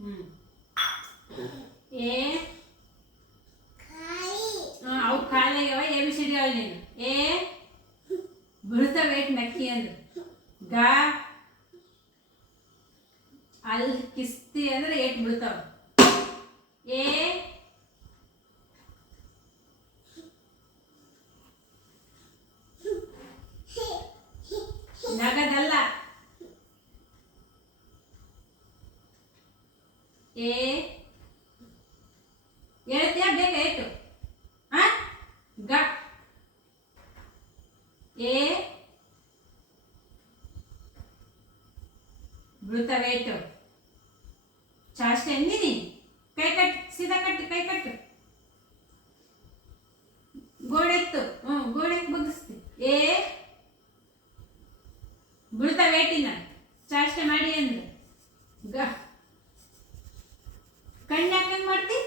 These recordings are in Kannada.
ಹ್ಮ್ ಎ ಅವು ಕಾಲಾಗ್ಯಾವ ಎ ಬಿ ಸಿ ಡಿ ಹೇಳಿ ನೀನು. ಎ ಬೀಳ್ತಾವ ಏಟ್ ನಕ್ಕಿ ಅಂದ್ರೆ. ಗ ಅಲ್ಲಿ ಕಿಸ್ತಿ ಅಂದ್ರೆ ಏಟ್ ಬೀಳ್ತಾವ. ಎ ನಗದಲ್ಲ. ಎ ಹೇಳ್ತೀಯ ಬೇಗ ಏಟು. ಗ ಎ ಬೀಳ್ತಾವ ಏಟು. ಚಾಷ್ಟೆ ಎಂದಿನಿ. ಕೈ ಕಟ್ಟು, ಸೀದಾ ಕಟ್ಟು, ಕೈ ಕಟ್ಟು. ಗೋಡೆತ್ತು, ಗೋಡೆಗೆ ಬಗ್ಗಿಸ್ತಿ. ಎ ಬೀಳ್ತಾವ ಏಟಿನ. ಚಾಷ್ಟೆ ಮಾಡಿ ಅಂದ್ರೆ. ಗ ಕಣ್ಣು ಯಾಕಂಗ್ ಮಾಡ್ತಿ.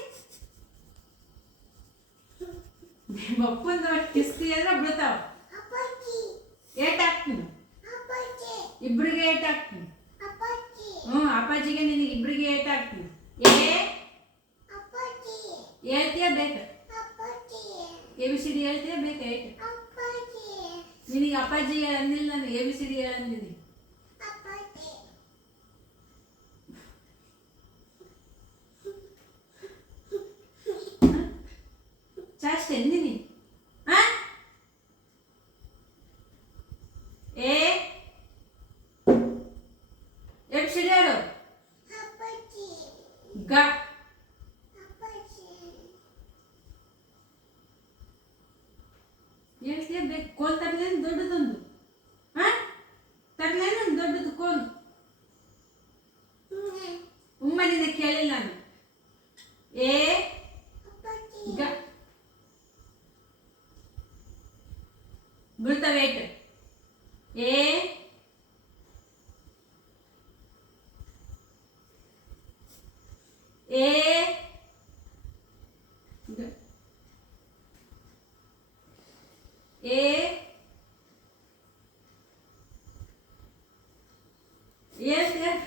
ಬಪ್ಪಂದು ಕಿಸ್ತಿ ಅಂದ್ರೆ ಬೀಳ್ತಾವ. ಏಟ್ ಹಾಕ್ತೀನಿ ಇಬ್ರಿಗೆ, ಏಟ್ ಹಾಕ್ತೀನಿ. ಅಪ್ಪಾಜಿಗೆ ನಿನಗೆ ಇಬ್ರಿಗೆ ಏಟ್ ಹಾಕ್ತೀನಿ. ಎ ಹೇಳ್ತೀಯ ಬೇಕಾ. ಎ ಬಿ ಸಿ ಡಿ ಹೇಳ್ತೀಯ ಬೇಕಾ ಏಟ್. ನಿನಗೆ ಅಪ್ಪಾಜಿ ಅಂದಿಲ್ಲ ನಾನು, ಎ ಬಿ ಸಿ ಡಿ ಹೇಳಂದಿನಿ. ಚಾಷ್ಟೆ ಎಂದಿನಿ. A A B C D ಹೇಳು. ಗ ಹೇಳ್ತೀಯ ಬೇಕು. ಕೋಲ್ ತರಲೇನು ದೊಡ್ಡದೊಂದು. ತರಲೇನು ದೊಡ್ಡದು ಕೋಲ್. ನಿನ್ನ ಕೇಳಿಲ್ಲ ನಾನು. ಎ ಗ ಬೀಳ್ತಾವೆ ಏಟ್. ಎ ಎ ಎ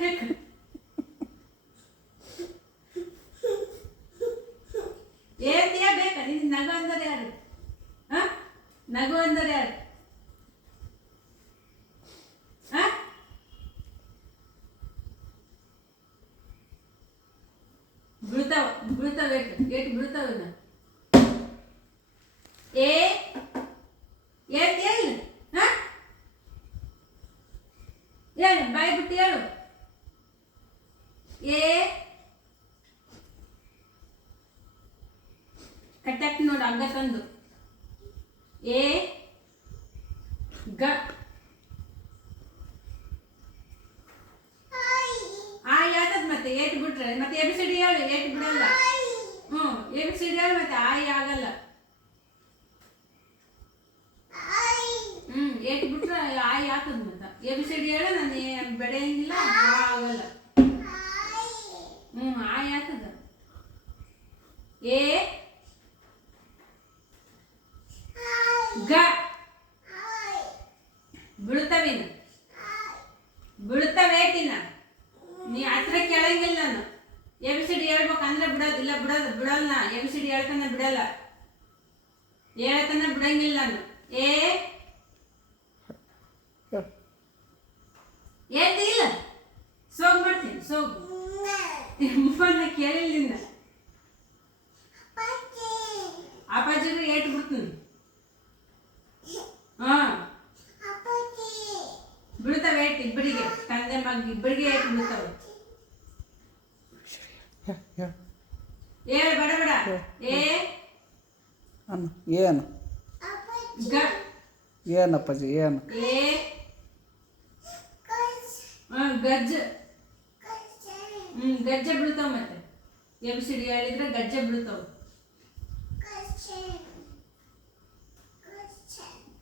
ಬೇಕು. ಹೇಳ್ತೀಯ ಬೇಕಾ. ನಿನ್ ನಗು ಅಂದರೆ ಯಾರು. ನಗು ಅಂದರೆ ಯಾರು. ಬೀಳ್ತಾವ ಬೀಳ್ತಾವ ಏಟ್ ಏಟ್ ಬೀಳ್ತಾವ. ಎ ಹೇಳ್ತೀಯ ಇಲ್ಲ. ಹೇಳು, ಬಾಯಿ ಬಿಟ್ಟು ಹೇಳು. ಎ ಕಟ್ಟಾಕ್ತಿ ನೋಡು ಹಗ್ಗ ತಂದು. ಎ ಗ ಆತದ ಮತ್ತೆ ಏಟ್ ಬಿಟ್ರೆ. ಮತ್ತೆ ಎ ಬಿ ಸಿ ಡಿ ಹೇಳು, ಏಟ್ ಬಿಡಲ್ಲ. ಎ ಬಿ ಸಿ ಡಿ ಹೇಳು, ಮತ್ತೆ ಆಗಲ್ಲ. ಏಟ್ ಬಿಟ್ರೆ ಆತದ ಮತ್ತೆ. ಎ ಬಿ ಸಿ ಡಿ ಹೇಳು, ನಾನು ಬೆಳೆಯಂಗಿಲ್ಲ, ಆಗಲ್ಲ. ಆತದ. ಎ ಗ ಬೀಳ್ತವೇನು. ಬೀಳ್ತವೇಟಿನ. ನೀ ಹತ್ರ ಕೇಳಂಗಿಲ್ಲ ನಾನು. ಎ ಬಿ ಸಿ ಡಿ ಹೇಳ್ಬೇಕಂದ್ರೆ ಬಿಡೋದಿಲ್ಲ, ಬಿಡಲ್ಲ. ಎ ಬಿ ಸಿ ಡಿ ಹೇಳ್ತಾನೆ ಬಿಡಲ್ಲ, ಹೇಳ್ತಾನೆ ಬಿಡಂಗಿಲ್ಲ ನಾನು. ಎ ಹೇಳ್ತಿ ಇಲ್ಲ. ಸೋಗ್ ಮಾಡ್ತೀನಿ, ಸೋಗು. ಕೇಳಿಲ್ಲ. ಅಪ್ಪಾಜಿಗೂ ಏಟ್ ಬಿಡ್ತೀನಿ. ಬೀಳ್ತಾವೆ ಏಟ್ ಇಬ್ಬರಿಗೆ. ತಂದೆ ಮಗ ಇಬ್ಬರಿಗೆ ಏಟ್ ಬೀಳ್ತಾವೆ. ಹೇಳು ಬೇಡ ಬೇಡ. ಎ ಏನು ಗ ಏನಪ್ಪಾಜಿ ಏನು. ಎ ಗಜ್ಜೆ. ಗಜ್ಜೆ ಬೀಳ್ತಾವ ಮತ್ತೆ. ಎ ಬಿ ಸಿ ಡಿ ಹೇಳಿದ್ರೆ ಗಜ್ಜೆ ಬೀಳ್ತಾವ.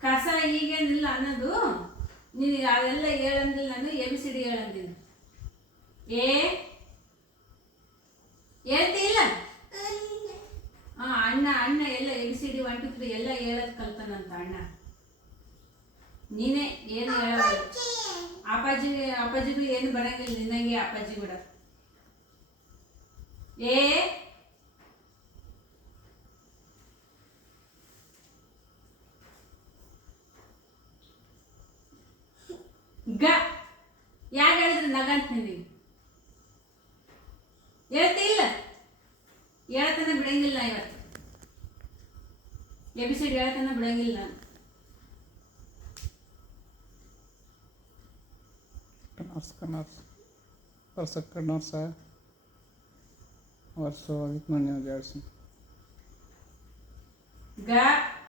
ಕಸ ಈಗೇನಿಲ್ಲ ಅನ್ನೋದು. ನಿನಗೆ ಅವೆಲ್ಲ ಹೇಳಂದಿಲ್ಲ ನಾನು. ಎ ಬಿ ಸಿ ಡಿ ಹೇಳಂದಿಲ್ಲ. ಎ ಹೇಳ್ತಿ ಇಲ್ಲ. ಅಣ್ಣ ಎಲ್ಲ ಎ ಬಿ ಸಿ ಡಿ 1 2 3 ಎಲ್ಲ ಹೇಳೋದು ಕಲ್ತಾನಂತ ಅಣ್ಣ. ನೀನೇ ಏನು ಹೇಳೋದು. ಅಪ್ಪಾಜಿಗೂ ಏನು ಬರಂಗಿಲ್ಲ ನಿನಗೆ. ಅಪ್ಪಾಜಿ ಕೂಡ ಎ ಗ. ಯಾರು ಹೇಳಿದ್ರು ನಗ ಅಂತ ನಿನಗೆ? ಹೇಳ್ತಿಲ್ಲ, ಹೇಳತನ ಬಿಡಂಗಿಲ್ಲ. ಇವತ್ತು ABCD ಹೇಳತನ ಬಿಡಂಗಿಲ್ಲ ನಾನು. ಕನರ್ಸ್ ವರ್ಷ ಕನರ್ಸ ವರ್ಷ ಇದು ಮಾಡಿ ಜಾಸ್ತಿ ಗ